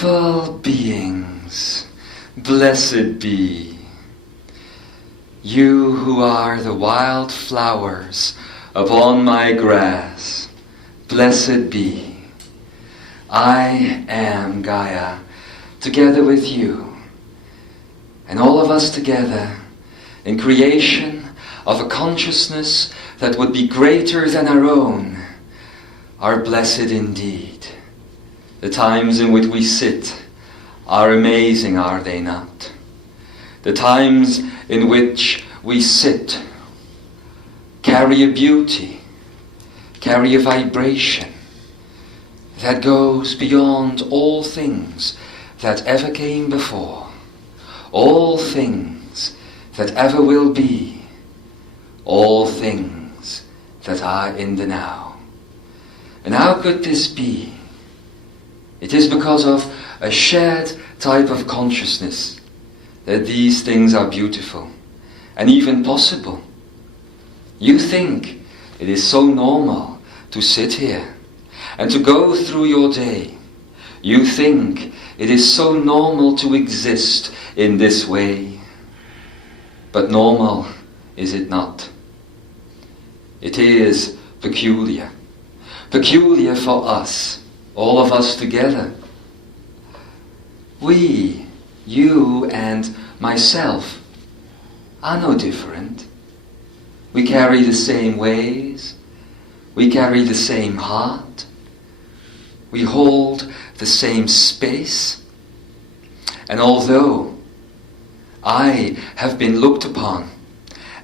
Beautiful beings, blessed be. You who are the wild flowers upon my grass, blessed be. I am Gaia, together with you, and all of us together in creation of a consciousness that would be greater than our own, are blessed indeed. The times in which we sit are amazing, are they not? The times in which we sit carry a beauty, carry a vibration that goes beyond all things that ever came before, all things that ever will be, all things that are in the now. And how could this be? It is because of a shared type of consciousness that these things are beautiful and even possible. You think it is so normal to sit here and to go through your day. You think it is so normal to exist in this way. But normal is it not? It is peculiar. Peculiar for us. All of us together. We, you and myself, are no different. We carry the same ways. We carry the same heart. We hold the same space. And although I have been looked upon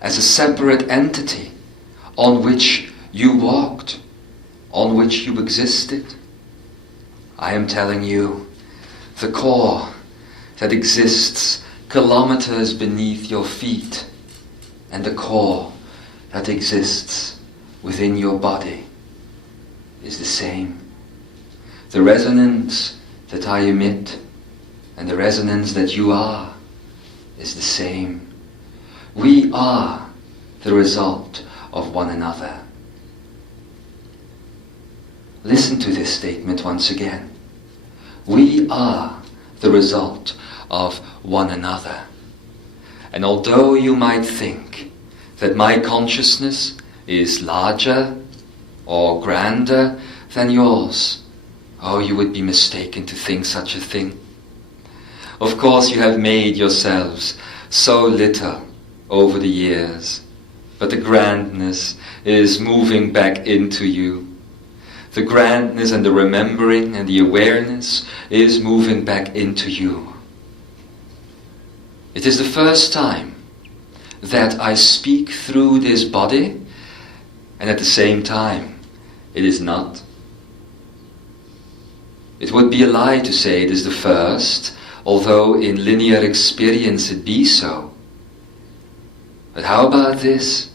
as a separate entity on which you walked, on which you existed, I am telling you, the core that exists kilometers beneath your feet and the core that exists within your body is the same. The resonance that I emit and the resonance that you are is the same. We are the result of one another. Listen to this statement once again. We are the result of one another. And although you might think that my consciousness is larger or grander than yours, oh, you would be mistaken to think such a thing. Of course, you have made yourselves so little over the years, but the grandness is moving back into you. The grandness and the remembering and the awareness is moving back into you. It is the first time that I speak through this body, and at the same time, it is not. It would be a lie to say it is the first, although in linear experience it be so. But how about this?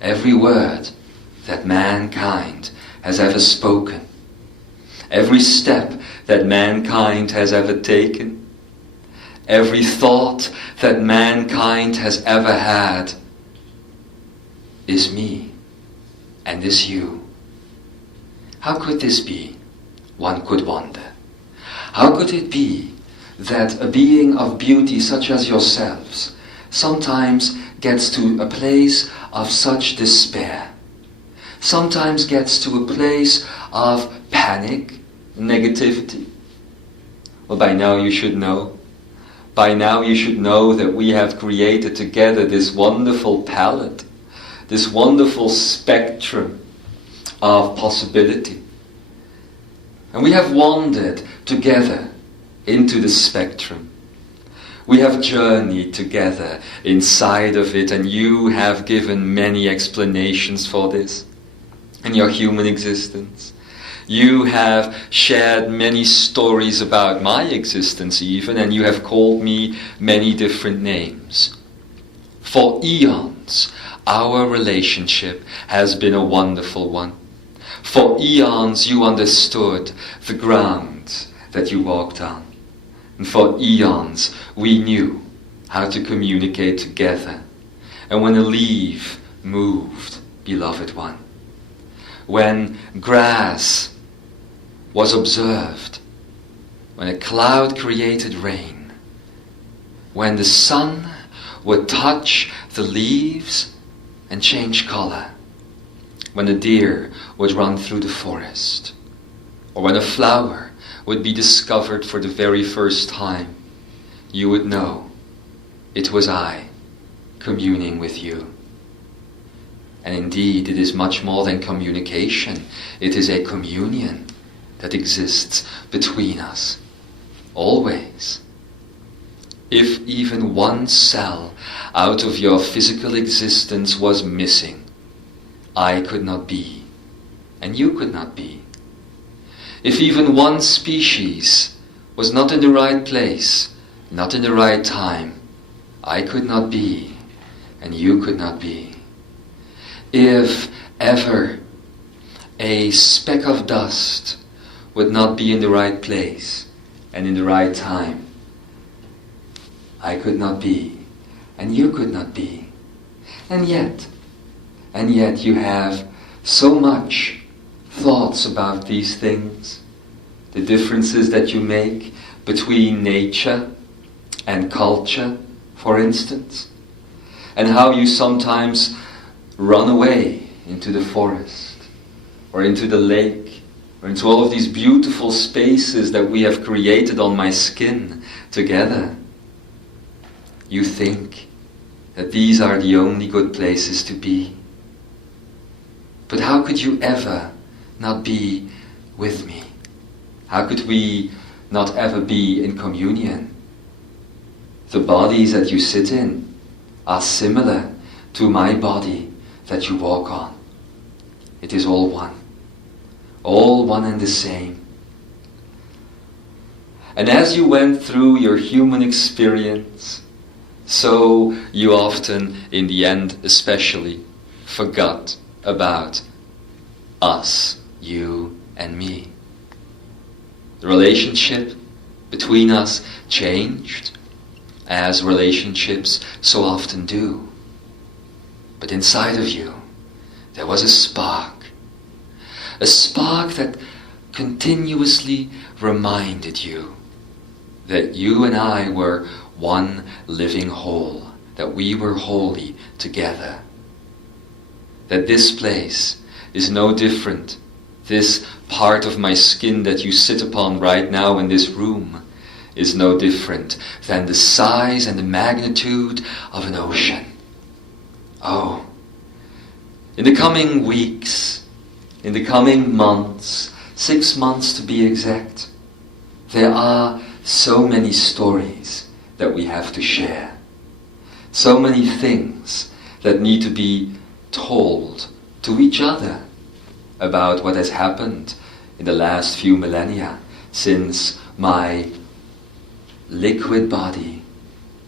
Every word that mankind has ever spoken, every step that mankind has ever taken, every thought that mankind has ever had is me and is you. How could this be? One could wonder. How could it be that a being of beauty such as yourselves sometimes gets to a place of such despair? Sometimes gets to a place of panic, negativity? Well, by now you should know. By now you should know that we have created together this wonderful palette, this wonderful spectrum of possibility. And we have wandered together into the spectrum. We have journeyed together inside of it, and you have given many explanations for this in your human existence. You have shared many stories about my existence even, and you have called me many different names. For eons, our relationship has been a wonderful one. For eons you understood the ground that you walked on. And for eons we knew how to communicate together. And when a leaf moved, beloved one, when grass was observed, when a cloud created rain, when the sun would touch the leaves and change color, when a deer would run through the forest, or when a flower would be discovered for the very first time, you would know it was I communing with you. And indeed, it is much more than communication. It is a communion that exists between us, always. If even one cell out of your physical existence was missing, I could not be, and you could not be. If even one species was not in the right place, not in the right time, I could not be, and you could not be. If ever a speck of dust would not be in the right place and in the right time, I could not be, and you could not be. And yet you have so much thoughts about these things, the differences that you make between nature and culture, for instance, and how you sometimes run away into the forest or into the lake or into all of these beautiful spaces that we have created on my skin together. You think that these are the only good places to be. But how could you ever not be with me? How could we not ever be in communion? The bodies that you sit in are similar to my body that you walk on. It is all one and the same. And as you went through your human experience, so you often, in the end especially, forgot about us, you and me. The relationship between us changed, as relationships so often do. But inside of you, there was a spark that continuously reminded you that you and I were one living whole, that we were holy together, that this place is no different. This part of my skin that you sit upon right now in this room is no different than the size and the magnitude of an ocean. Oh, in the coming weeks, in the coming months, 6 months to be exact, there are so many stories that we have to share. So many things that need to be told to each other about what has happened in the last few millennia since my liquid body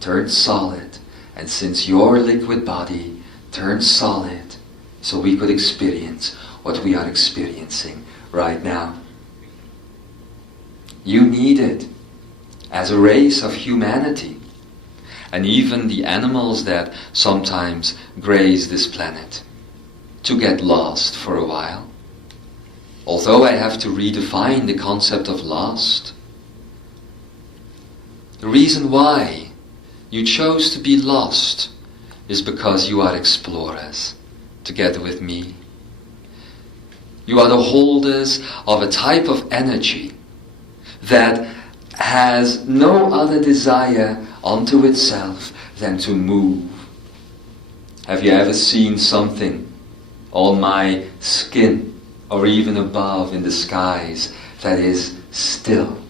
turned solid, and since your liquid body turned solid, so we could experience what we are experiencing right now. You need it as a race of humanity, and even the animals that sometimes graze this planet, to get lost for a while. Although I have to redefine the concept of lost, the reason why you chose to be lost is because you are explorers together with me. You are the holders of a type of energy that has no other desire unto itself than to move. Have you ever seen something on my skin or even above in the skies that is still?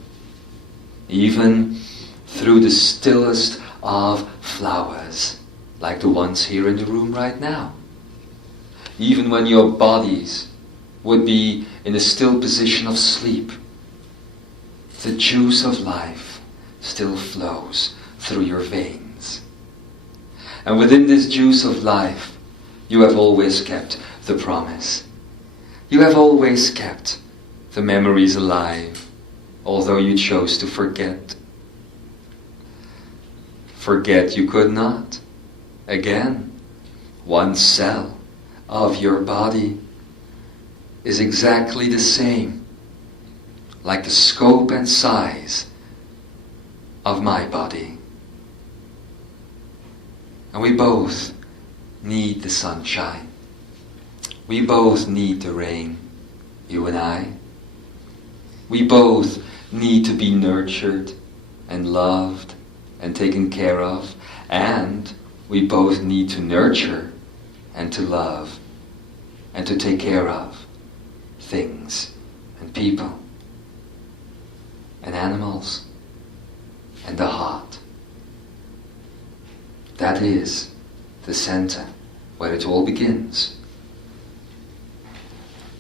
Even through the stillest of flowers, like the ones here in the room right now. Even when your bodies would be in a still position of sleep, the juice of life still flows through your veins. And within this juice of life, you have always kept the promise. You have always kept the memories alive, although you chose to forget. Forget you could not. Again, one cell of your body is exactly the same, like the scope and size of my body. And we both need the sunshine. We both need the rain, you and I. We both need to be nurtured and loved and taken care of, and we both need to nurture and to love and to take care of things and people and animals and the heart. That is the center where it all begins.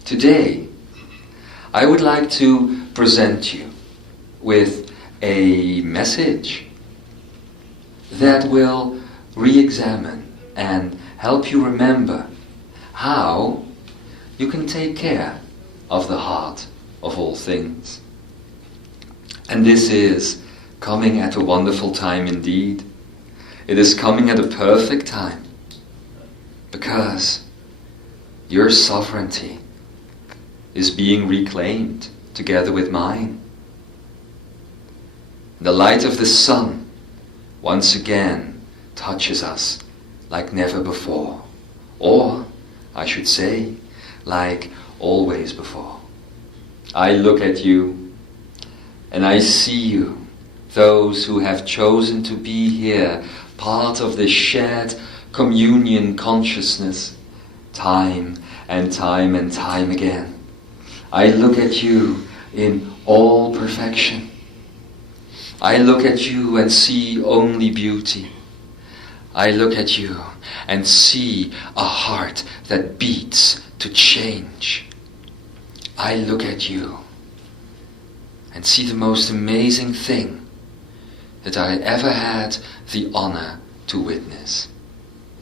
Today, I would like to present you with a message that will re-examine and help you remember how you can take care of the heart of all things. And this is coming at a wonderful time indeed. It is coming at a perfect time, because your sovereignty is being reclaimed together with mine. The light of the sun once again touches us like never before, or I should say, like always before. I look at you and I see you, those who have chosen to be here, part of this shared communion consciousness, time and time and time again. I look at you in all perfection. I look at you and see only beauty. I look at you and see a heart that beats to change. I look at you and see the most amazing thing that I ever had the honor to witness,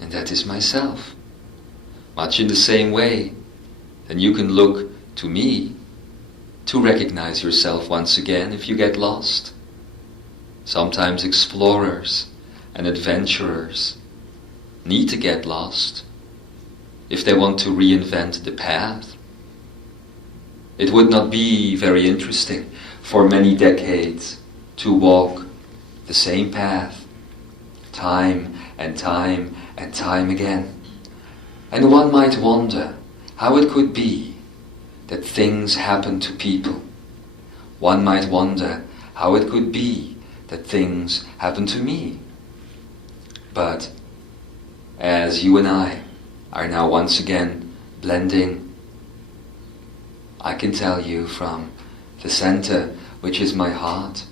and that is myself. Much in the same way, then you can look to me to recognize yourself once again if you get lost. Sometimes explorers and adventurers need to get lost if they want to reinvent the path. It would not be very interesting for many decades to walk the same path time and time and time again. And one might wonder how it could be that things happen to people. One might wonder how it could be that things happen to me. But as you and I are now once again blending, I can tell you from the center, which is my heart,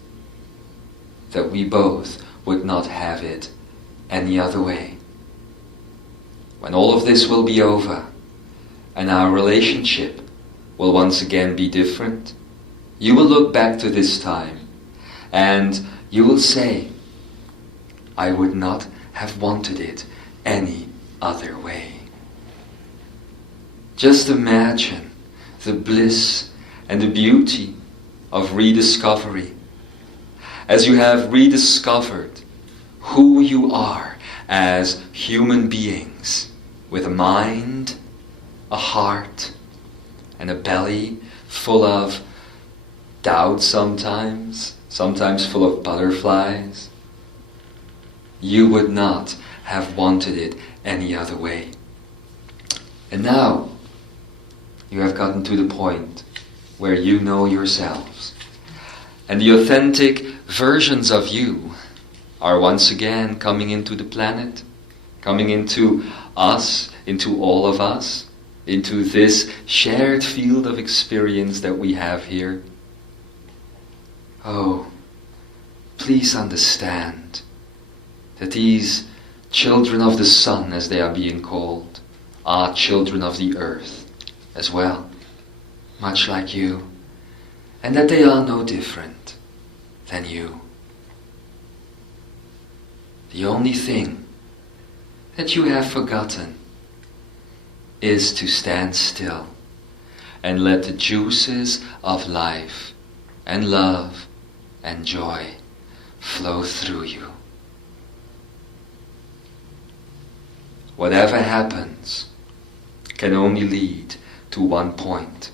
that we both would not have it any other way. When all of this will be over and our relationship will once again be different, you will look back to this time and you will say, I would not have wanted it any other way. Just imagine the bliss and the beauty of rediscovery, as you have rediscovered who you are as human beings, with a mind, a heart, and a belly full of doubt sometimes full of butterflies. You would not have wanted it any other way. And now you have gotten to the point where you know yourselves, and the authentic versions of you are once again coming into the planet, coming into us, into all of us, into this shared field of experience that we have here. Oh, please understand that these children of the sun, as they are being called, are children of the earth as well, much like you, and that they are no different than you. The only thing that you have forgotten is to stand still and let the juices of life and love and joy flow through you. Whatever happens can only lead to one point,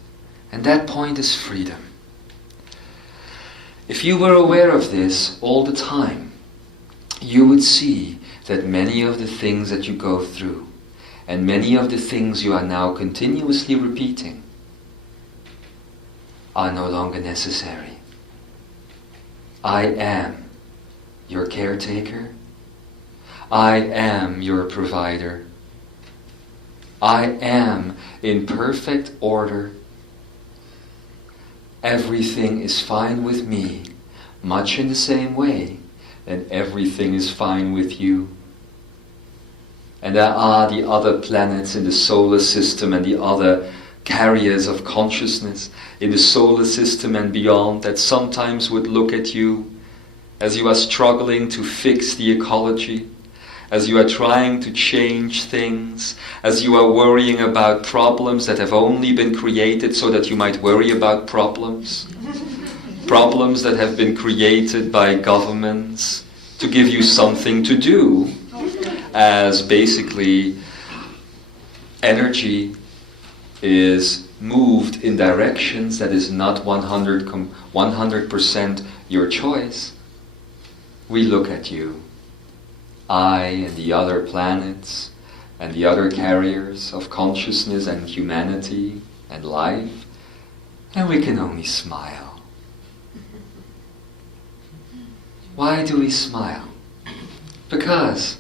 and that point is freedom. If you were aware of this all the time, you would see that many of the things that you go through and many of the things you are now continuously repeating are no longer necessary. I am your caretaker. I am your provider. I am in perfect order. Everything is fine with me, much in the same way that everything is fine with you. And there are the other planets in the solar system and the other carriers of consciousness in the solar system and beyond that sometimes would look at you as you are struggling to fix the ecology, as you are trying to change things, as you are worrying about problems that have only been created so that you might worry about problems. Problems that have been created by governments to give you something to do, as basically energy is moved in directions that is not 100% your choice. We look at you, I and the other planets and the other carriers of consciousness and humanity and life, and we can only smile. Why do we smile? Because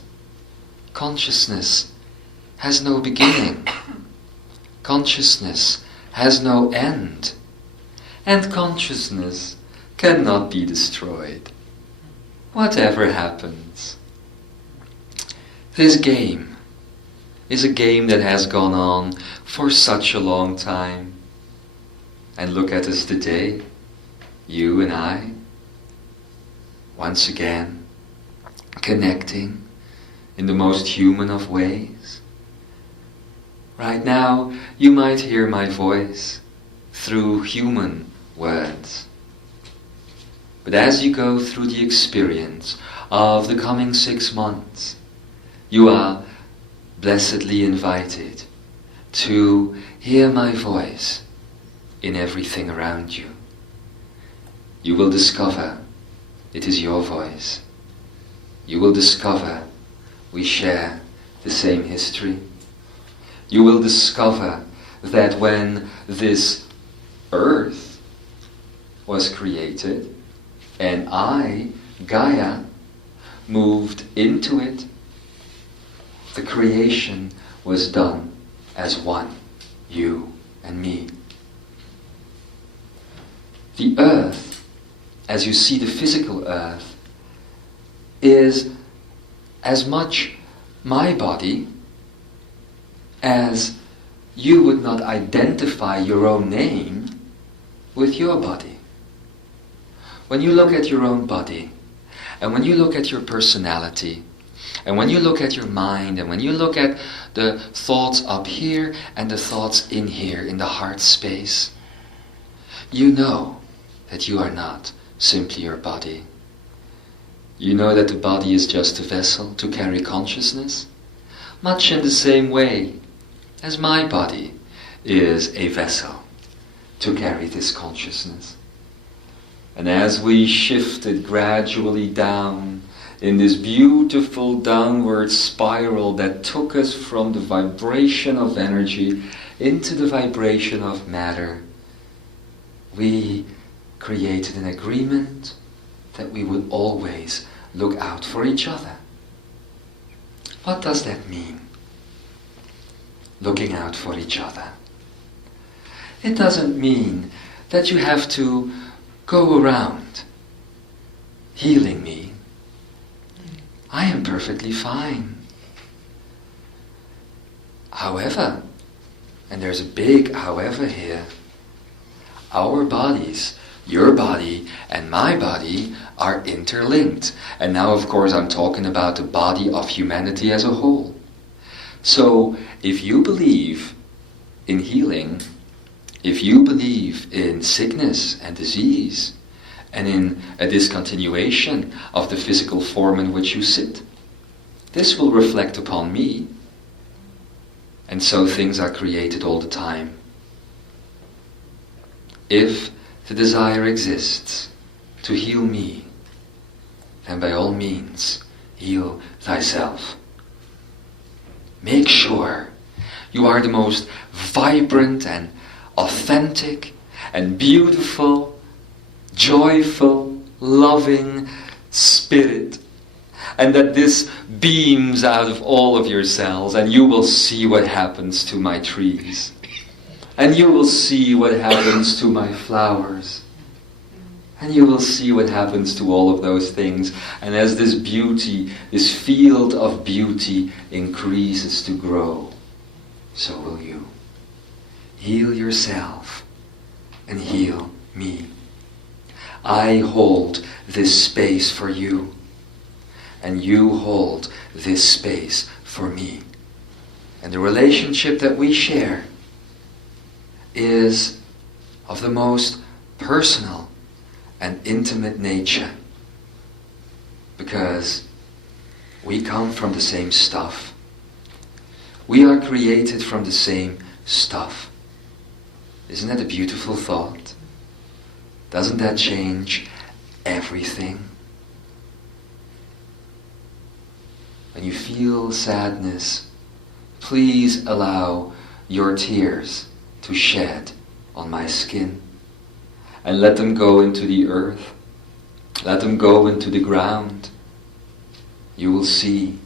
consciousness has no beginning. Consciousness has no end. And consciousness cannot be destroyed. Whatever happens. This game is a game that has gone on for such a long time. And look at us today, you and I, once again, connecting in the most human of ways. Right now, you might hear my voice through human words. But as you go through the experience of the coming 6 months, you are blessedly invited to hear my voice in everything around you. You will discover it is your voice. You will discover we share the same history. You will discover that when this earth was created and I, Gaia, moved into it, the creation was done as one, you and me. The earth, as you see the physical earth, is as much my body as you would not identify your own name with your body. When you look at your own body, and when you look at your personality, and when you look at your mind, and when you look at the thoughts up here and the thoughts in here, in the heart space, you know that you are not simply your body. You know that the body is just a vessel to carry consciousness, much in the same way as my body is a vessel to carry this consciousness. And as we shifted gradually down in this beautiful downward spiral that took us from the vibration of energy into the vibration of matter, we created an agreement that we would always look out for each other. What does that mean? Looking out for each other. It doesn't mean that you have to go around healing me. I am perfectly fine. However, and there's a big however here, our bodies, your body and my body, are interlinked. And now, of course, I'm talking about the body of humanity as a whole. So, if you believe in healing, if you believe in sickness and disease, and in a discontinuation of the physical form in which you sit, this will reflect upon me. And so things are created all the time. If the desire exists to heal me, then by all means, heal thyself. Make sure you are the most vibrant and authentic and beautiful, joyful, loving spirit, and that this beams out of all of your cells, and you will see what happens to my trees, and you will see what happens to my flowers, and you will see what happens to all of those things. And as this beauty, this field of beauty increases to grow, so will you. Heal yourself and heal me. I hold this space for you, and you hold this space for me. And the relationship that we share is of the most personal and intimate nature, because we come from the same stuff. We are created from the same stuff. Isn't that a beautiful thought? Doesn't that change everything? When you feel sadness, please allow your tears to shed on my skin, and let them go into the earth. Let them go into the ground. You will see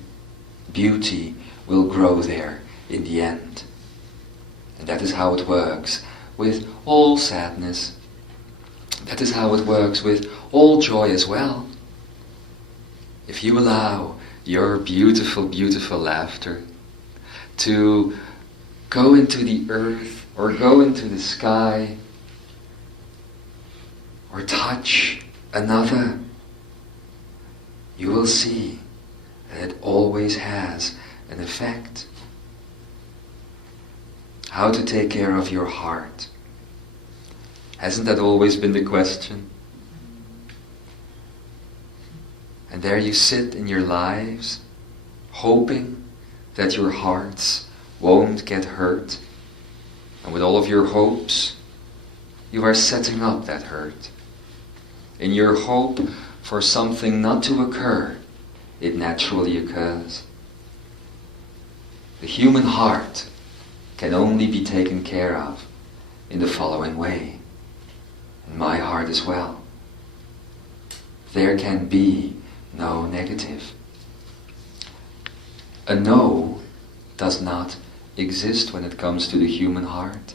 beauty will grow there in the end. And that is how it works with all sadness. That is how it works with all joy as well. If you allow your beautiful, beautiful laughter to go into the earth or go into the sky or touch another, you will see that it always has an effect. How to take care of your heart. Hasn't that always been the question? And there you sit in your lives, hoping that your hearts won't get hurt. And with all of your hopes, you are setting up that hurt. In your hope for something not to occur, it naturally occurs. The human heart can only be taken care of in the following way. And my heart as well. There can be no negative. A no does not exist when it comes to the human heart.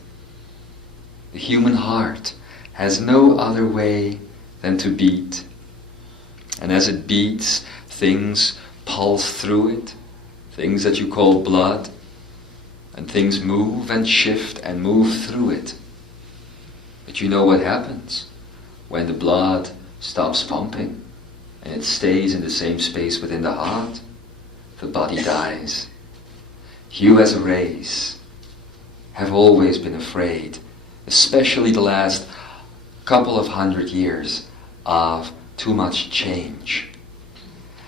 The human heart has no other way than to beat. And as it beats, things pulse through it, things that you call blood, and things move and shift and move through it. But you know what happens when the blood stops pumping and it stays in the same space within the heart? The body dies. You as a race have always been afraid, especially the last couple of 100 years, of too much change.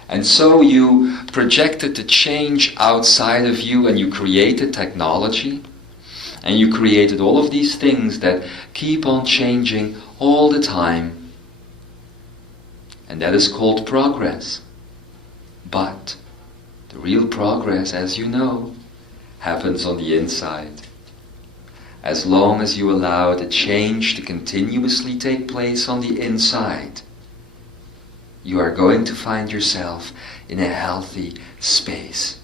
And so you projected the change outside of you, and you created technology, and you created all of these things that keep on changing all the time. And that is called progress. But the real progress, as you know, happens on the inside. As long as you allow the change to continuously take place on the inside, you are going to find yourself in a healthy space.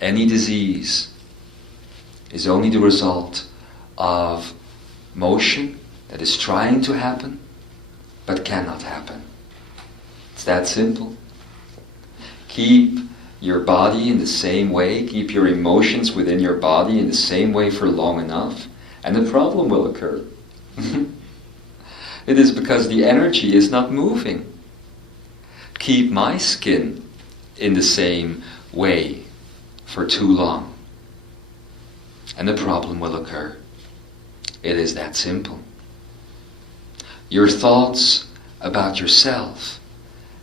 Any disease is only the result of motion that is trying to happen, but cannot happen. It's that simple. Keep your body in the same way, keep your emotions within your body in the same way for long enough, and the problem will occur. It is because the energy is not moving. Keep my skin in the same way for too long, and the problem will occur. It is that simple. Your thoughts about yourself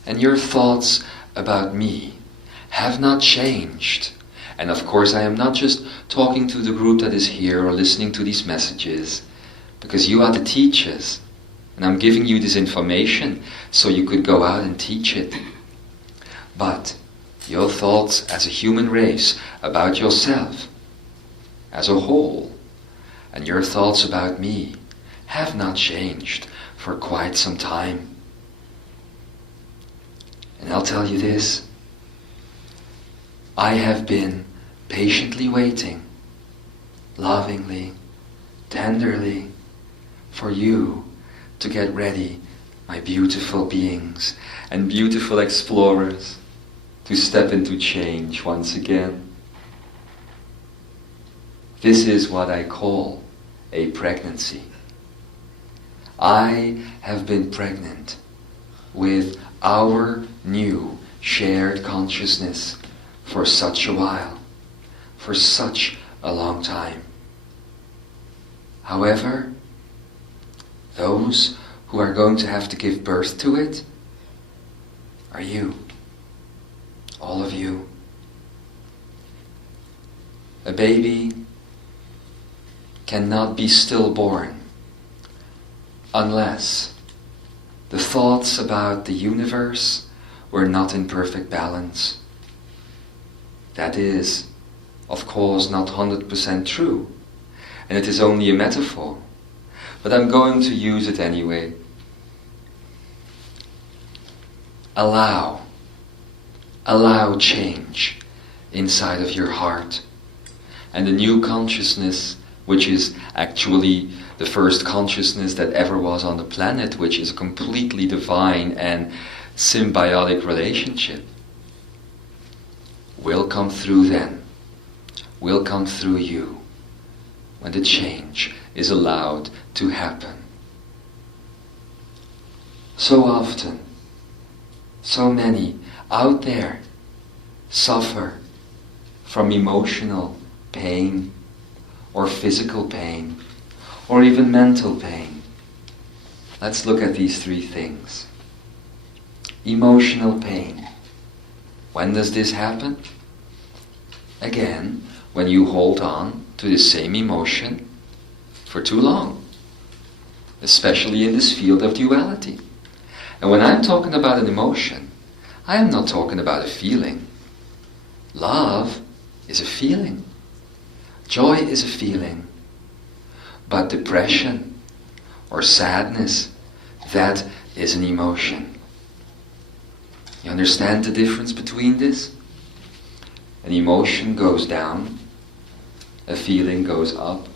and your thoughts about me have not changed. And of course I am not just talking to the group that is here or listening to these messages, because you are the teachers. And I'm giving you this information so you could go out and teach it. But your thoughts as a human race about yourself as a whole, and your thoughts about me, have not changed for quite some time. And I'll tell you this, I have been patiently waiting, lovingly, tenderly, for you to get ready, my beautiful beings and beautiful explorers, to step into change once again. This is what I call a pregnancy. I have been pregnant with our new shared consciousness for such a while, for such a long time. However, those who are going to have to give birth to it are you, all of you. A baby cannot be stillborn unless the thoughts about the universe were not in perfect balance. That is, of course, not 100% true, and it is only a metaphor, but I'm going to use it anyway. Allow change inside of your heart, and the new consciousness, which is actually the first consciousness that ever was on the planet, which is a completely divine and symbiotic relationship, will come through then, will come through you, when the change is allowed to happen. So often, so many out there suffer from emotional pain, or physical pain, or even mental pain. Let's look at these three things. Emotional pain. When does this happen? Again, when you hold on to the same emotion for too long, especially in this field of duality. And when I'm talking about an emotion, I am not talking about a feeling. Love is a feeling. Joy is a feeling. But depression or sadness, that is an emotion. You understand the difference between this? An emotion goes down, a feeling goes up.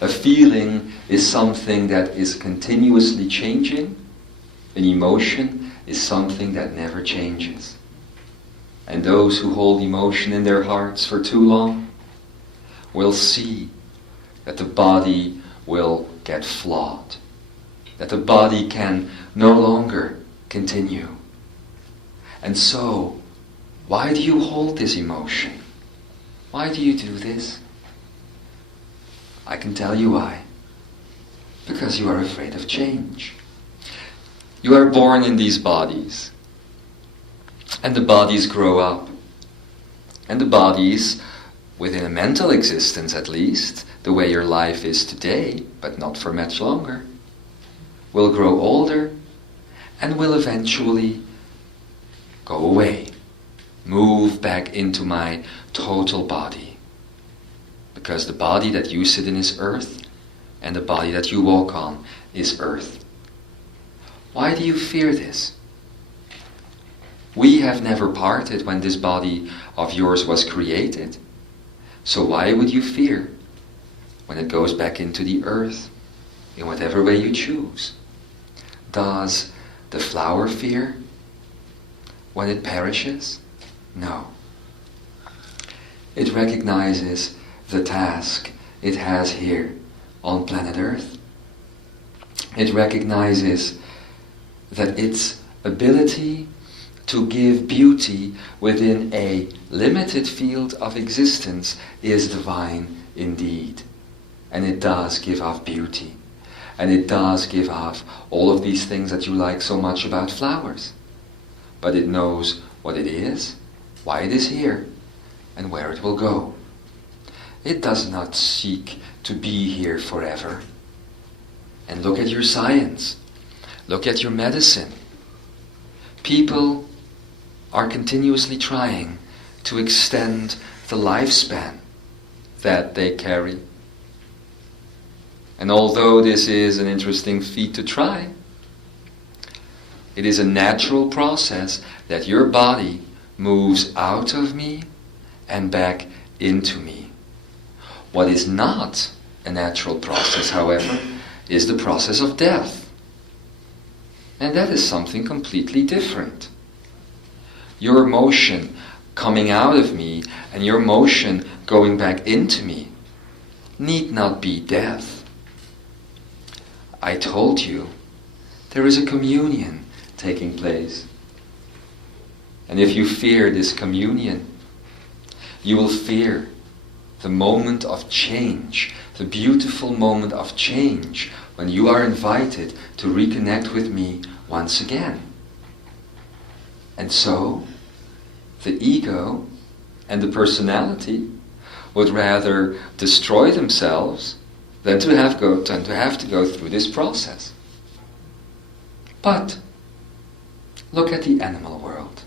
A feeling is something that is continuously changing. An emotion is something that never changes. And those who hold emotion in their hearts for too long will see that the body will get flawed, that the body can no longer continue. And so, why do you hold this emotion? Why do you do this? I can tell you why. Because you are afraid of change. You are born in these bodies, and the bodies grow up, and the bodies, within a mental existence at least, the way your life is today, but not for much longer, will grow older and will eventually go away, move back into my total body. Because the body that you sit in is earth, and the body that you walk on is earth. Why do you fear this? We have never parted when this body of yours was created. So why would you fear when it goes back into the earth, in whatever way you choose? Does the flower fear when it perishes? No. It recognizes the task it has here on planet Earth. It recognizes that its ability to give beauty within a limited field of existence is divine indeed. And it does give off beauty. And it does give off all of these things that you like so much about flowers. But it knows what it is, why it is here, and where it will go. It does not seek to be here forever. And look at your science. Look at your medicine. People are continuously trying to extend the lifespan that they carry. And although this is an interesting feat to try, it is a natural process that your body moves out of me and back into me. What is not a natural process, however, is the process of death. And that is something completely different. Your motion coming out of me and your motion going back into me need not be death. I told you there is a communion taking place. And if you fear this communion, you will fear the moment of change, the beautiful moment of change when you are invited to reconnect with me once again. And so, the ego and the personality would rather destroy themselves than to have to go through this process. But look at the animal world.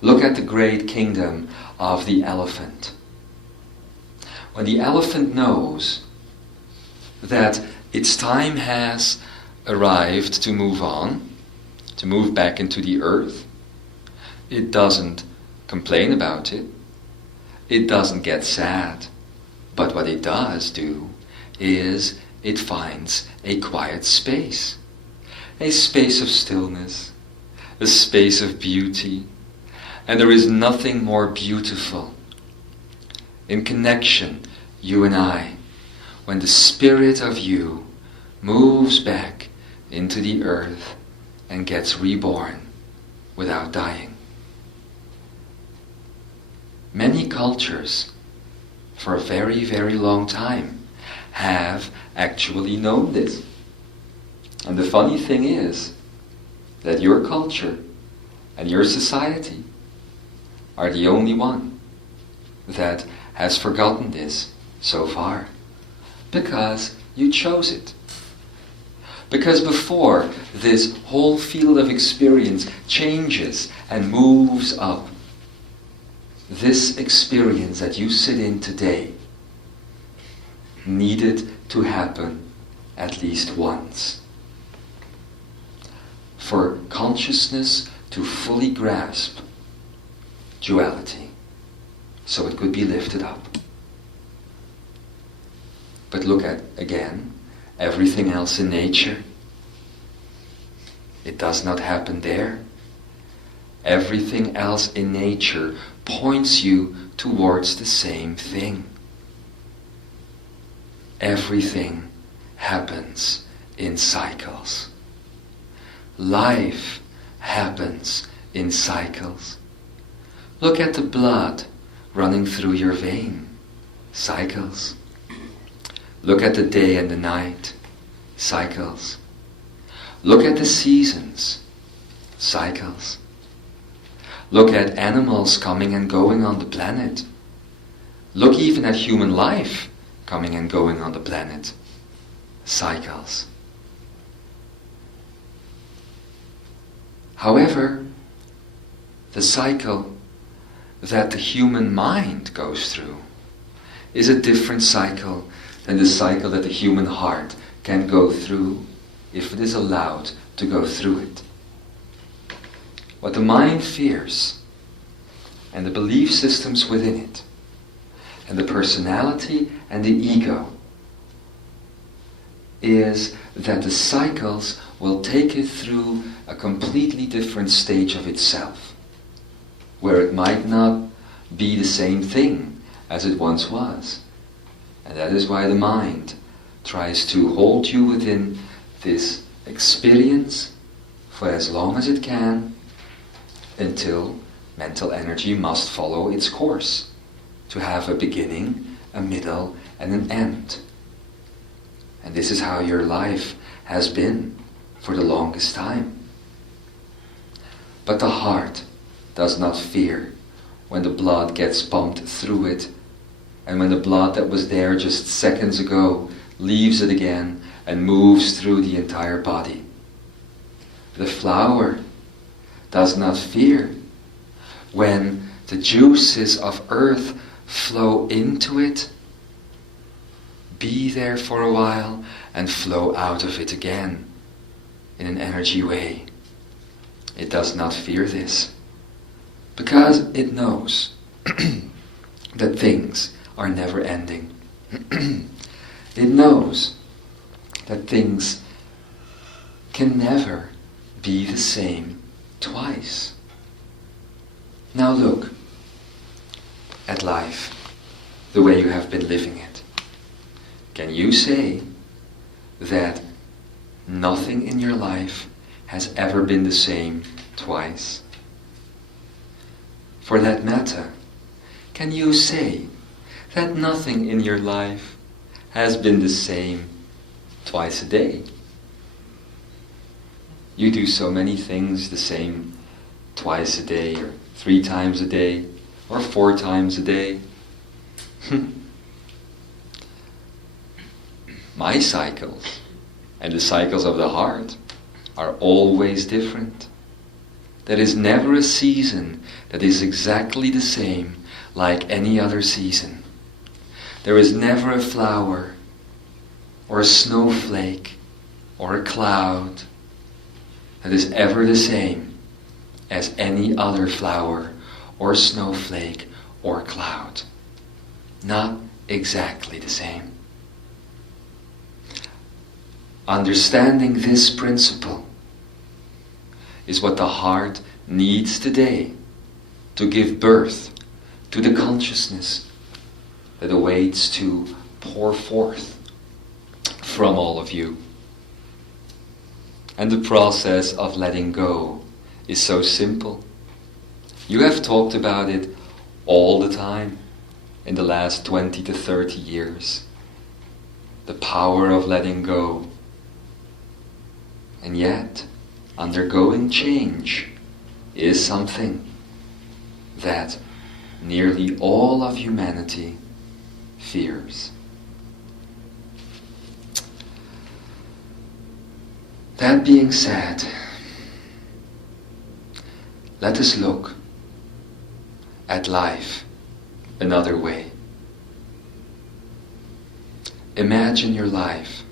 Look at the great kingdom of the elephant. When the elephant knows that its time has arrived to move on, to move back into the earth, it doesn't complain about it. It doesn't get sad. But what it does do is it finds a quiet space. A space of stillness. A space of beauty. And there is nothing more beautiful in connection, you and I, when the spirit of you moves back into the earth and gets reborn without dying. Many cultures, for a very, very long time, have actually known this. And the funny thing is that your culture and your society are the only one that has forgotten this so far. Because you chose it. Because before this whole field of experience changes and moves up, this experience that you sit in today needed to happen at least once. For consciousness to fully grasp duality, so it could be lifted up. But look at, again, everything else in nature. It does not happen there. Everything else in nature points you towards the same thing. Everything happens in cycles. Life happens in cycles. Look at the blood running through your vein. Cycles. Look at the day and the night. Cycles. Look at the seasons. Cycles. Look at animals coming and going on the planet. Look even at human life coming and going on the planet. Cycles. However, the cycle that the human mind goes through is a different cycle than the cycle that the human heart can go through if it is allowed to go through it. What the mind fears, and the belief systems within it, and the personality and the ego, is that the cycles will take it through a completely different stage of itself, where it might not be the same thing as it once was. And that is why the mind tries to hold you within this experience for as long as it can, until mental energy must follow its course to have a beginning, a middle, and an end. And this is how your life has been for the longest time. But the heart does not fear when the blood gets pumped through it, and when the blood that was there just seconds ago leaves it again and moves through the entire body. The flower does not fear when the juices of earth flow into it, be there for a while, and flow out of it again in an energy way. It does not fear this, because it knows that things are never ending. It knows that things can never be the same twice. Now look at life the way you have been living it. Can you say that nothing in your life has ever been the same twice? For that matter, can you say that nothing in your life has been the same twice a day? You do so many things the same twice a day, or 3 times a day, or 4 times a day. My cycles and the cycles of the heart are always different. There is never a season that is exactly the same like any other season. There is never a flower or a snowflake or a cloud that is ever the same as any other flower or snowflake or cloud. Not exactly the same. Understanding this principle is what the heart needs today to give birth to the consciousness that awaits to pour forth from all of you. And the process of letting go is so simple. You have talked about it all the time in the last 20 to 30 years. The power of letting go. And yet, undergoing change is something that nearly all of humanity fears. That being said, let us look at life another way. Imagine your life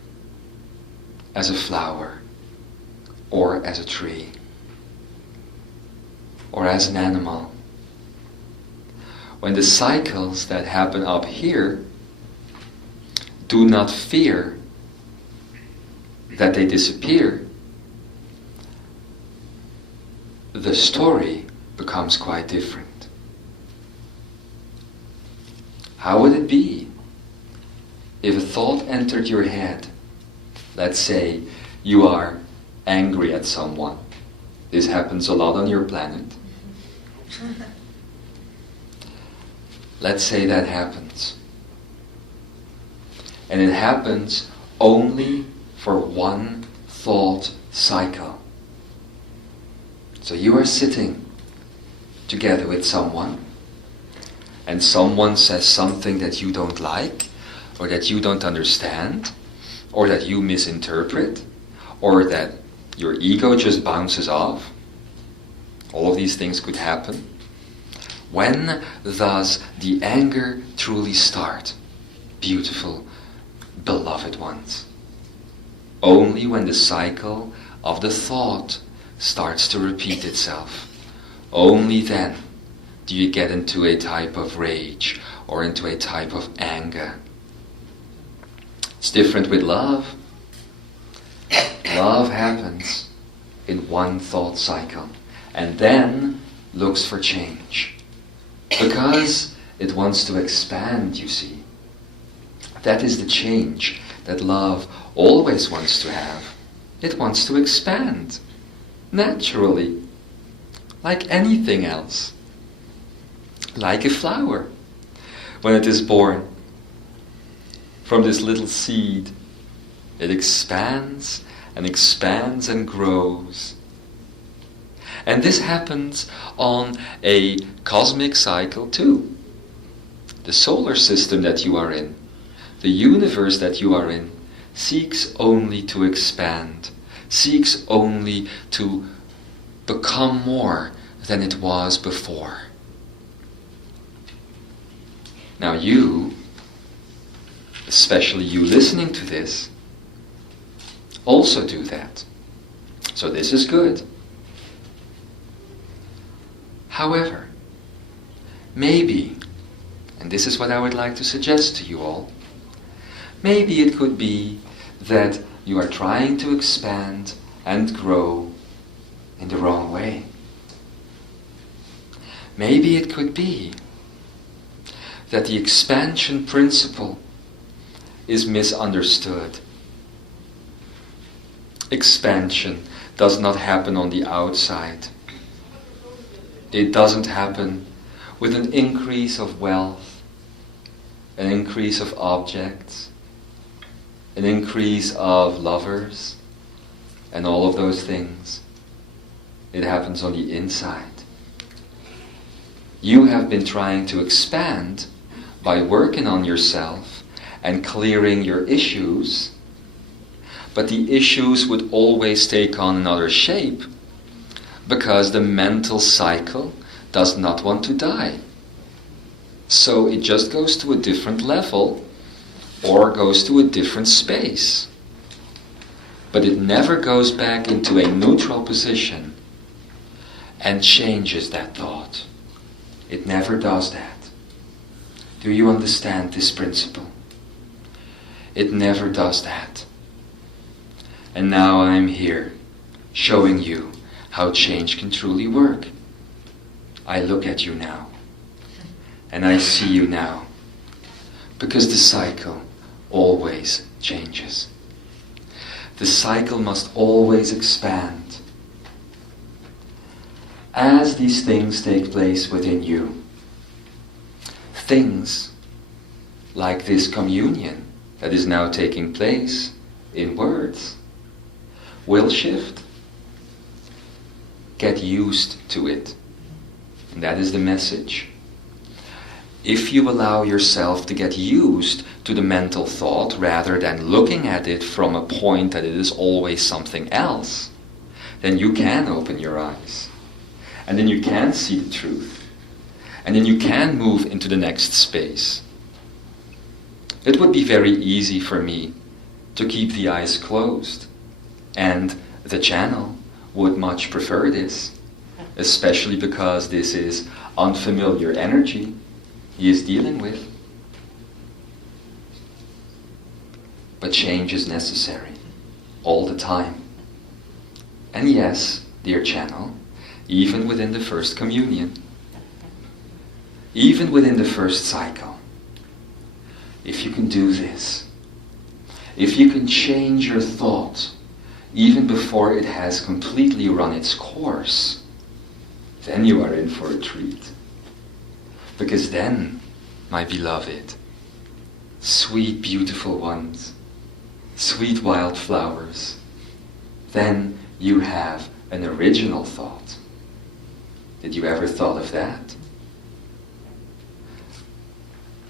as a flower, or as a tree, or as an animal. When the cycles that happen up here do not fear that they disappear, the story becomes quite different. How would it be if a thought entered your head? Let's say you are angry at someone. This happens a lot on your planet. Let's say that happens. And it happens only for one thought cycle. So you are sitting together with someone, and someone says something that you don't like, or that you don't understand, or that you misinterpret, or that your ego just bounces off. All of these things could happen. When does the anger truly start, beautiful, beloved ones? Only when the cycle of the thought starts to repeat itself. Only then do you get into a type of rage or into a type of anger. It's different with love. Love happens in one thought cycle and then looks for change. Because it wants to expand, you see. That is the change that love always wants to have. It wants to expand, naturally, like anything else. Like a flower, when it is born from this little seed, it expands and expands and grows. And this happens on a cosmic cycle too. The solar system that you are in, the universe that you are in, seeks only to expand, seeks only to become more than it was before. Now you, especially you listening to this, also do that. So this is good. However, maybe, and this is what I would like to suggest to you all, maybe it could be that you are trying to expand and grow in the wrong way. Maybe it could be that the expansion principle is misunderstood. Expansion does not happen on the outside. It doesn't happen with an increase of wealth, an increase of objects, an increase of lovers, and all of those things. It happens on the inside. You have been trying to expand by working on yourself and clearing your issues, but the issues would always take on another shape because the mental cycle does not want to die. So it just goes to a different level or goes to a different space. But it never goes back into a neutral position and changes that thought. It never does that. Do you understand this principle? It never does that. And now I'm here showing you how change can truly work. I look at you now, and I see you now, because the cycle always changes. The cycle must always expand. As these things take place within you, things like this communion that is now taking place in words will shift. Get used to it. And that is the message. If you allow yourself to get used to the mental thought rather than looking at it from a point that it is always something else, then you can open your eyes. And then you can see the truth. And then you can move into the next space. It would be very easy for me to keep the eyes closed. And the channel would much prefer this, especially because this is unfamiliar energy he is dealing with. But change is necessary all the time. And yes, dear channel, even within the first communion, even within the first cycle, if you can do this, if you can change your thought even before it has completely run its course, then you are in for a treat. Because then, my beloved, sweet, beautiful ones, sweet wildflowers, then you have an original thought. Did you ever thought of that?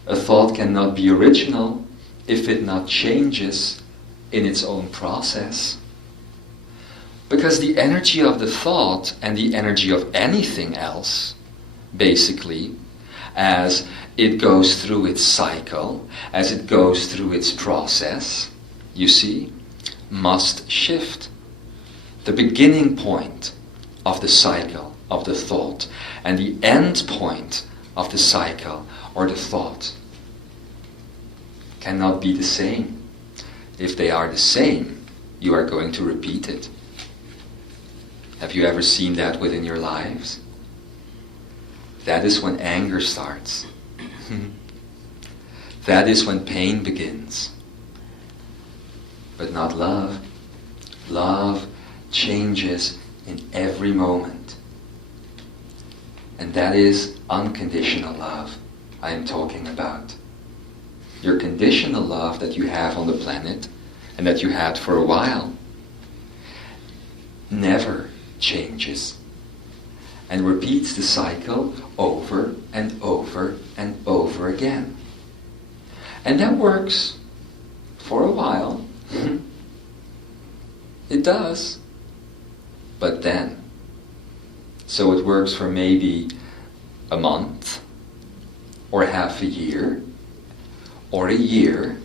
A thought cannot be original if it not changes in its own process. Because the energy of the thought and the energy of anything else, basically, as it goes through its cycle, as it goes through its process, you see, must shift. The beginning point of the cycle of the thought and the end point of the cycle or the thought cannot be the same. If they are the same, you are going to repeat it. Have you ever seen that within your lives? That is when anger starts. That is when pain begins. But not love. Love changes in every moment. And that is unconditional love I am talking about. Your conditional love that you have on the planet and that you had for a while never changes and repeats the cycle over and over and over again. And that works for a while. It does. But then. So it works for maybe a month, or half a year, or a year,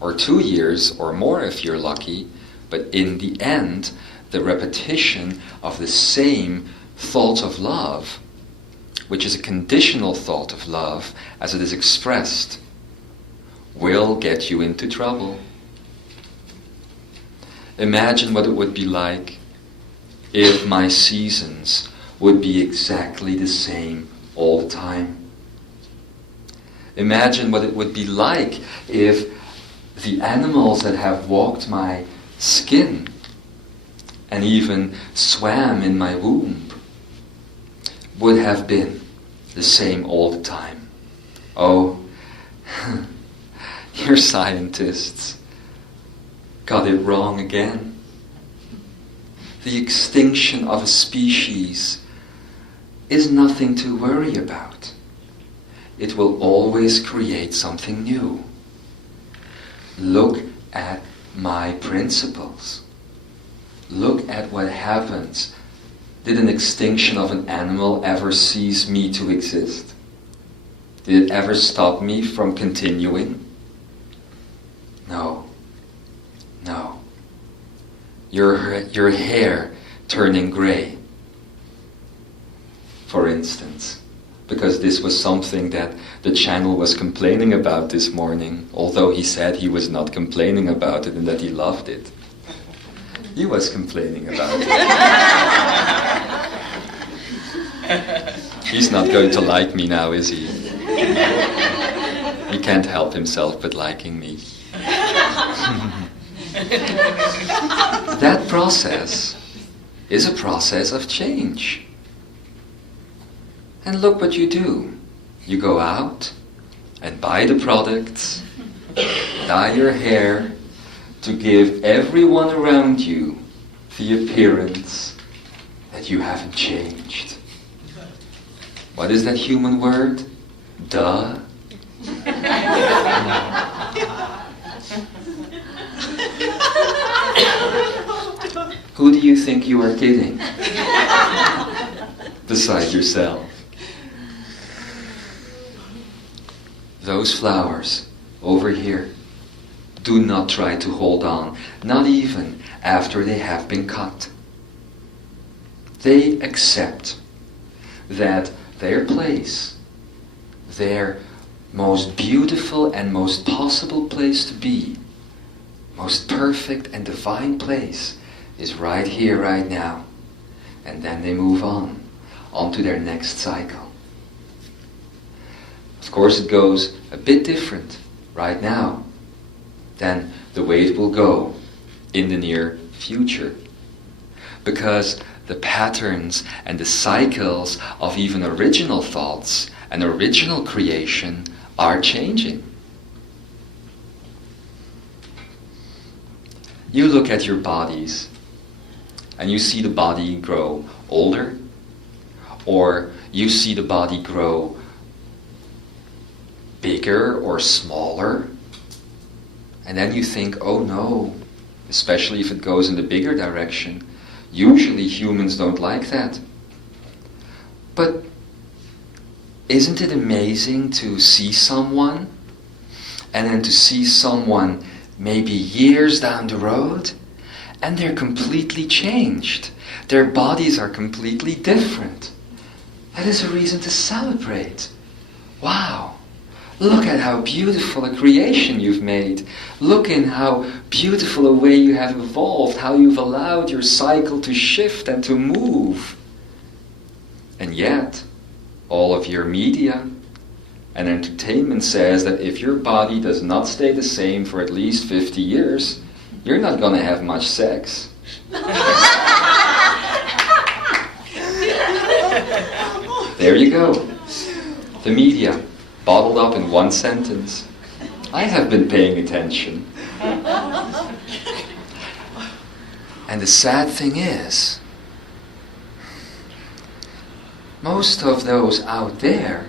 or 2 years, or more if you're lucky, but in the end, the repetition of the same thought of love, which is a conditional thought of love as it is expressed, will get you into trouble. Imagine what it would be like if my seasons would be exactly the same all the time. Imagine what it would be like if the animals that have walked my skin and even swam in my womb would have been the same all the time. Oh, your scientists got it wrong again. The extinction of a species is nothing to worry about. It will always create something new. Look at my principles. Look at what happens. Did an extinction of an animal ever cease me to exist? Did it ever stop me from continuing? No. No. Your hair turning grey, for instance, because this was something that the channel was complaining about this morning, although he said he was not complaining about it and that he loved it. He was complaining about it. He's not going to like me now, is he? He can't help himself but liking me. That process is a process of change. And look what you do. You go out and buy the products, dye your hair, to give everyone around you the appearance that you haven't changed. What is that human word? Duh. Who do you think you are kidding? Beside yourself. Those flowers over here, do not try to hold on, not even after they have been cut. They accept that their place, their most beautiful and most possible place to be, most perfect and divine place, is right here, right now. And then they move on to their next cycle. Of course, it goes a bit different right now than the way it will go in the near future. Because the patterns and the cycles of even original thoughts and original creation are changing. You look at your bodies and you see the body grow older, or you see the body grow bigger or smaller, and then you think, oh no, especially if it goes in the bigger direction. Usually humans don't like that. But isn't it amazing to see someone, and then to see someone maybe years down the road, and they're completely changed. Their bodies are completely different. That is a reason to celebrate. Wow, look at how beautiful a creation you've made. Look in how beautiful a way you have evolved, how you've allowed your cycle to shift and to move. And yet, all of your media and entertainment says that if your body does not stay the same for at least 50 years, you're not going to have much sex. There you go. The media, bottled up in one sentence. I have been paying attention. And the sad thing is, most of those out there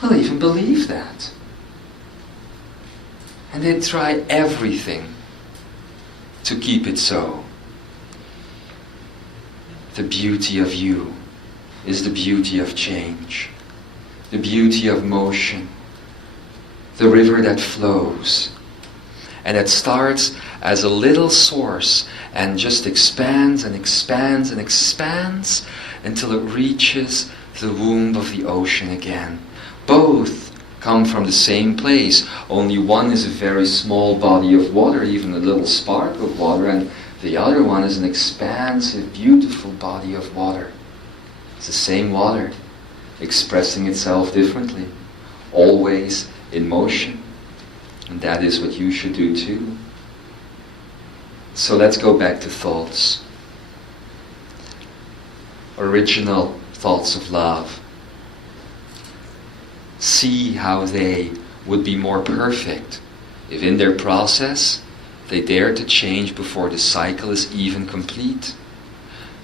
will even believe that. And they try everything to keep it so. The beauty of you is the beauty of change, the beauty of motion, the river that flows, and that starts as a little source and just expands and expands and expands until it reaches the womb of the ocean again. Both come from the same place, only one is a very small body of water, even a little spark of water, and the other one is an expansive, beautiful body of water. It's the same water, expressing itself differently, always in motion. And that is what you should do too. So let's go back to thoughts. Original thoughts of love. See how they would be more perfect if in their process they dare to change before the cycle is even complete.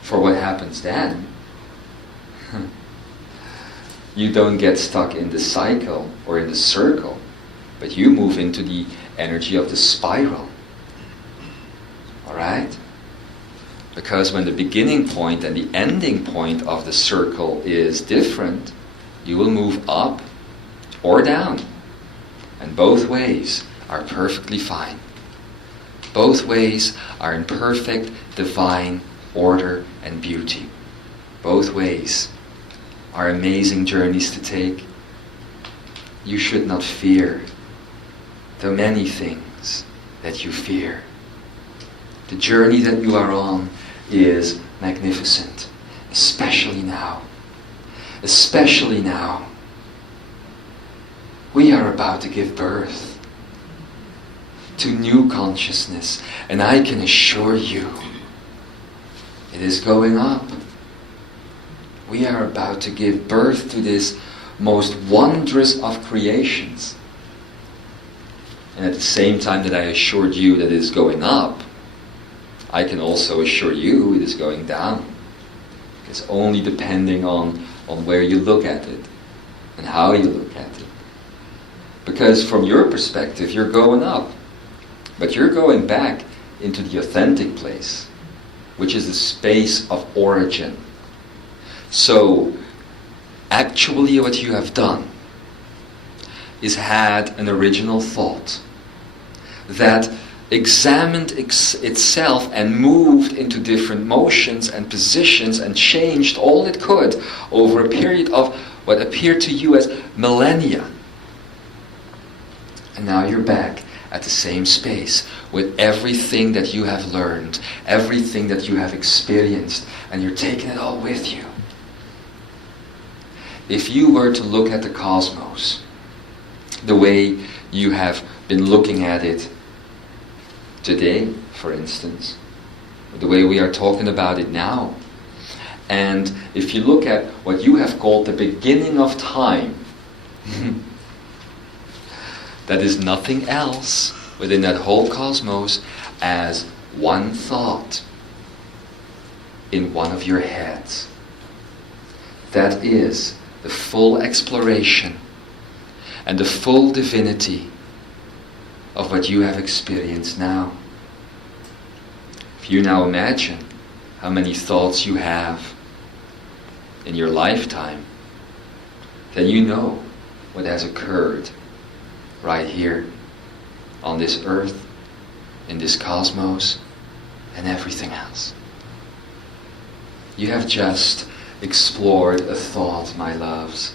For what happens then? You don't get stuck in the cycle or in the circle, but you move into the energy of the spiral. Alright? Because when the beginning point and the ending point of the circle is different, you will move up or down. And both ways are perfectly fine. Both ways are in perfect divine order and beauty. Both ways are amazing journeys to take. You should not fear the many things that you fear. The journey that you are on is magnificent, especially now. Especially now. We are about to give birth to new consciousness, and I can assure you, it is going up. We are about to give birth to this most wondrous of creations. And at the same time that I assured you that it is going up, I can also assure you it is going down. It's only depending on where you look at it and how you look at it. Because from your perspective, you're going up. But you're going back into the authentic place, which is the space of origin. So, actually what you have done is had an original thought that examined itself and moved into different motions and positions and changed all it could over a period of what appeared to you as millennia. And now you're back at the same space with everything that you have learned, everything that you have experienced, and you're taking it all with you. If you were to look at the cosmos the way you have been looking at it today, for instance, the way we are talking about it now, and if you look at what you have called the beginning of time, that is nothing else within that whole cosmos as one thought in one of your heads. That is the full exploration and the full divinity of what you have experienced now. If you now imagine how many thoughts you have in your lifetime, then you know what has occurred right here on this earth, in this cosmos, and everything else. You have just explored a thought, my loves,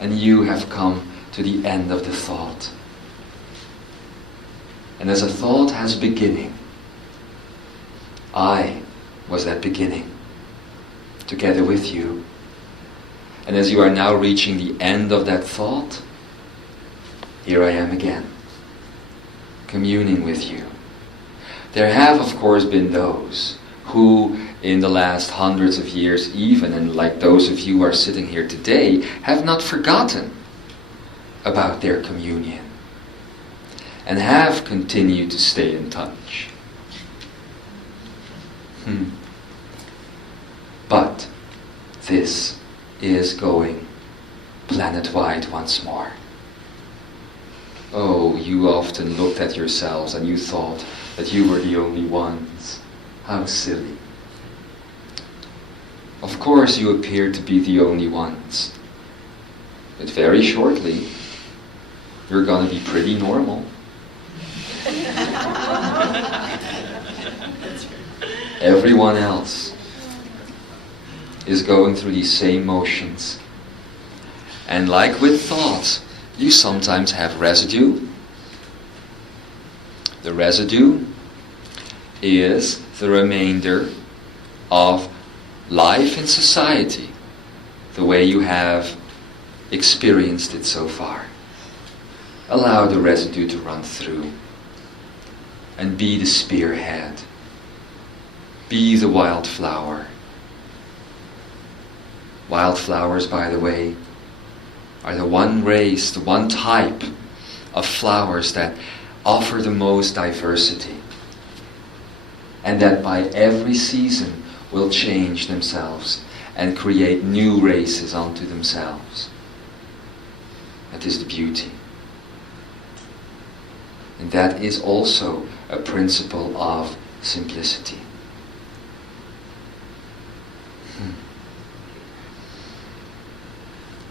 and you have come to the end of the thought. And as a thought has beginning, I was that beginning, together with you. And as you are now reaching the end of that thought, here I am again, communing with you. There have, of course, been those who, in the last hundreds of years even, and like those of you who are sitting here today, have not forgotten about their communion and have continued to stay in touch. But this is going planet-wide once more. Oh, you often looked at yourselves and you thought that you were the only ones. How silly. Of course you appear to be the only ones. But very shortly, you're going to be pretty normal. Everyone else is going through these same motions. And like with thoughts, you sometimes have residue. The residue is the remainder of life in society, the way you have experienced it so far. Allow the residue to run through and be the spearhead. Be the wildflower. Wildflowers, by the way, are the one race, the one type of flowers that offer the most diversity, and that by every season will change themselves and create new races unto themselves. That is the beauty. And that is also a principle of simplicity.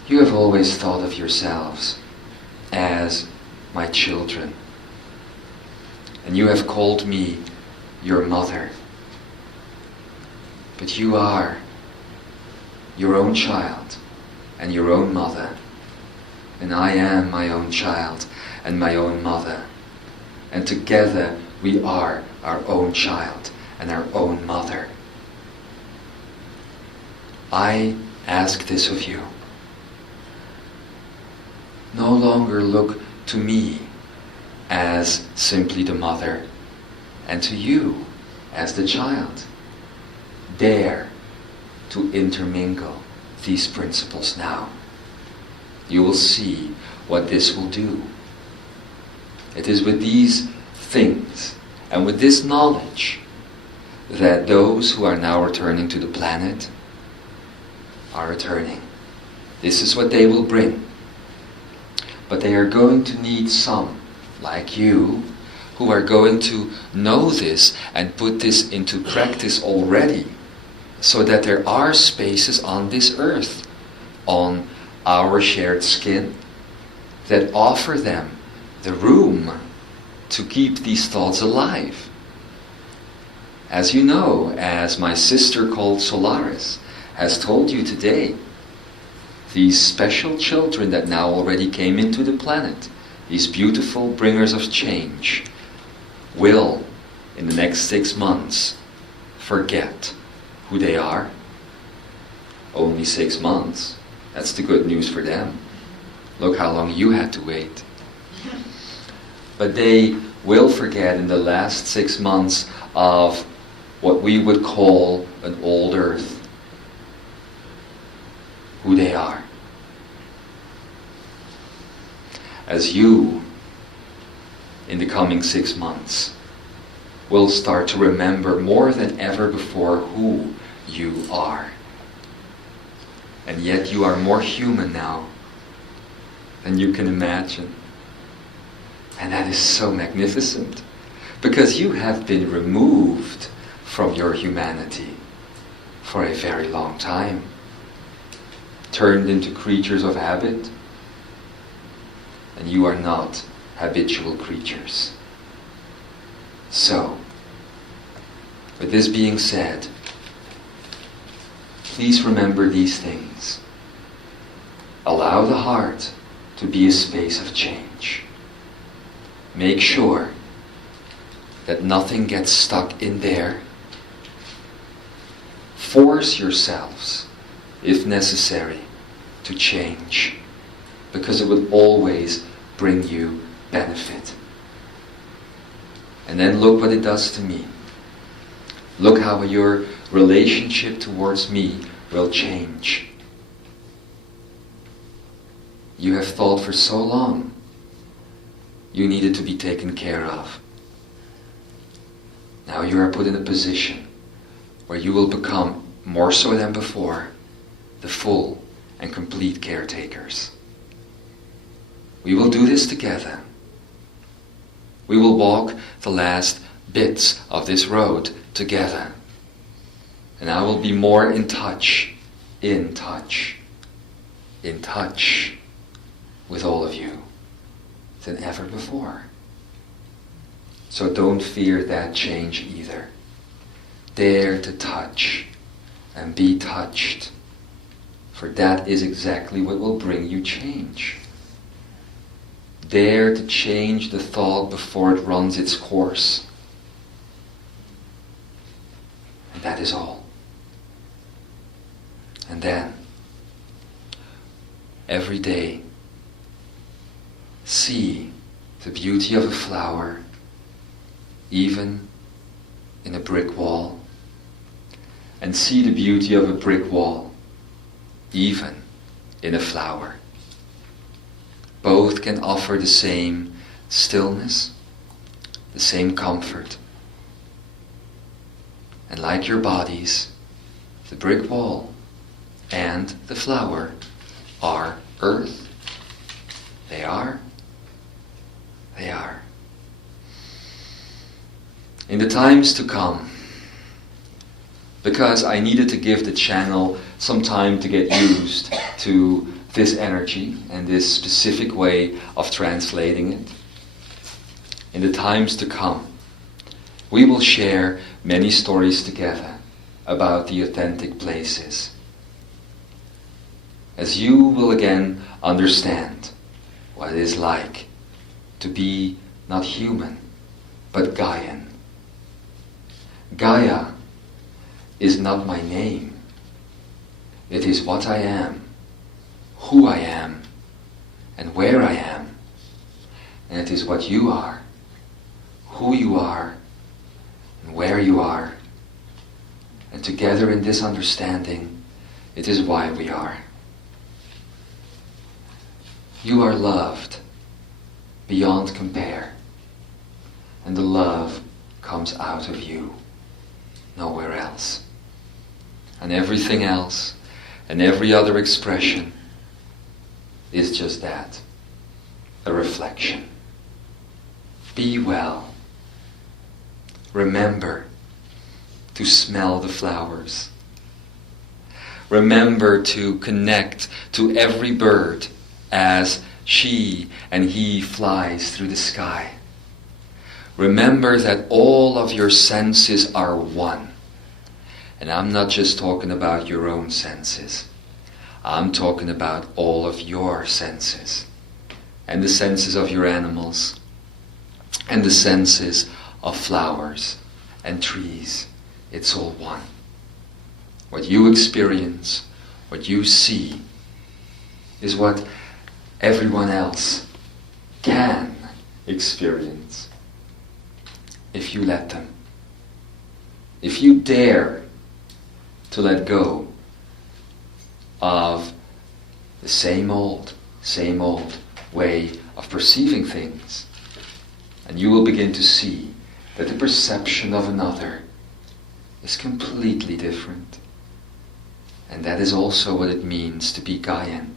You have always thought of yourselves as my children. And you have called me your mother. But you are your own child and your own mother. And I am my own child and my own mother. And together we are our own child and our own mother. I ask this of you. No longer look to me as simply the mother, and to you as the child. Dare to intermingle these principles now. You will see what this will do. It is with these things and with this knowledge that those who are now returning to the planet are returning. This is what they will bring. But they are going to need some, like you, who are going to know this and put this into practice already, so that there are spaces on this earth, on our shared skin, that offer them the room to keep these thoughts alive. As you know, as my sister called Solaris has told you today, these special children that now already came into the planet, these beautiful bringers of change, will, in the next 6 months, forget who they are. Only 6 months. That's the good news for them. Look how long you had to wait. But they will forget in the last 6 months of what we would call an old earth, who they are. As you, in the coming 6 months, will start to remember more than ever before who you are. And yet you are more human now than you can imagine. And that is so magnificent, because you have been removed from your humanity for a very long time, turned into creatures of habit, and you are not habitual creatures. So, with this being said, please remember these things. Allow the heart to be a space of change. Make sure that nothing gets stuck in there. Force yourselves, if necessary, to change, because it will always bring you benefit. And then look what it does to me. Look how your relationship towards me will change. You have thought for so long you needed to be taken care of. Now you are put in a position where you will become, more so than before, the full and complete caretakers. We will do this together. We will walk the last bits of this road together. And I will be more in touch with all of you than ever before. So don't fear that change either. Dare to touch and be touched, for that is exactly what will bring you change. Dare to change the thought before it runs its course. And that is all. And then, every day, see the beauty of a flower, even in a brick wall, and see the beauty of a brick wall, even in a flower. Both can offer the same stillness, the same comfort. And like your bodies, the brick wall and the flower are earth. They are. In the times to come, because I needed to give the channel some time to get used to this energy and this specific way of translating it. In the times to come, we will share many stories together about the authentic places. As you will again understand what it is like to be not human, but Gaian. Gaia is not my name. It is what I am, who I am, and where I am. And it is what you are, who you are, and where you are. And together in this understanding, it is why we are. You are loved beyond compare, and the love comes out of you, nowhere else. And everything else, and every other expression, is just that, a reflection. Be well. Remember to smell the flowers. Remember to connect to every bird as she and he flies through the sky. Remember that all of your senses are one. And I'm not just talking about your own senses. I'm talking about all of your senses. And the senses of your animals. And the senses of flowers and trees. It's all one. What you experience, what you see, is what everyone else can experience. If you let them. If you dare to let go of the same old way of perceiving things, and you will begin to see that the perception of another is completely different. And that is also what it means to be Gaian.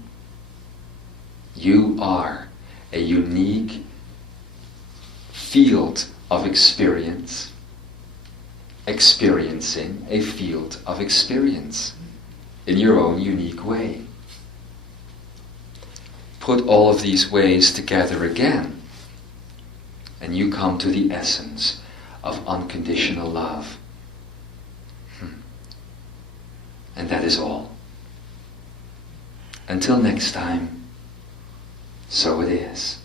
You are a unique field of experience, experiencing a field of experience in your own unique way. Put all of these ways together again, and you come to the essence of unconditional love. And that is all. Until next time, so it is.